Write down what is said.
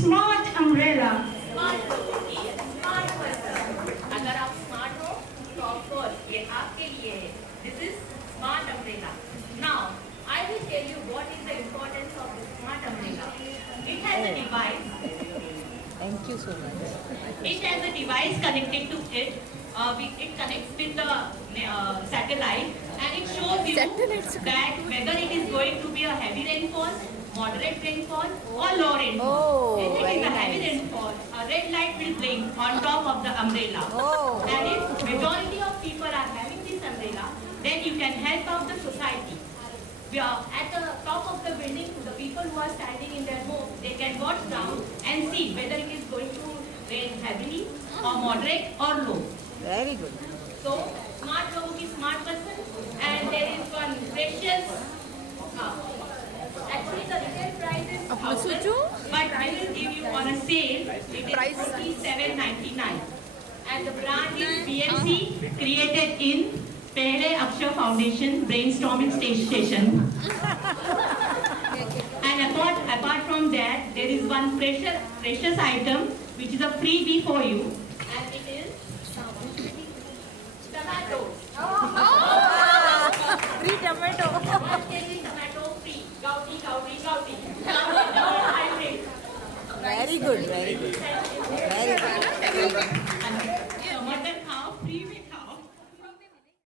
Smart umbrella. Smart लोगों की smart person. अगर आप स्मार्ट हो तो ऑफकोर्स ये आपके लिए है। This is smart umbrella. Now I will tell you what is the importance of the smart umbrella. It has a device. Thank you so much. It has a device connected to it. It connects with the satellite, and it shows you that whether it is going to be a heavy rainfall, moderate rainfall, or low rainfall. Oh, If it very is a heavy nice. rainfall, a red light will blink on top of the umbrella. Oh. And if majority of people are having this umbrella, then you can help out the society. At the top of the building, the people who are standing in their home, they can watch down and see whether it is going to rain heavily or moderate or low. Very good. So, smart logo ki smart person, and there is one precious. Actually, the retail price is 1,000, but I will give you on a sale. It is 47.99, and the brand is BMC, created in Pehla Akhshar Foundation brainstorming station. And apart from that, there is one precious item which is a freebie for you, and it is tomato. Free tomato. 1 kg tomato free. Gouty. Hybrid. Very good. Very good. Very good.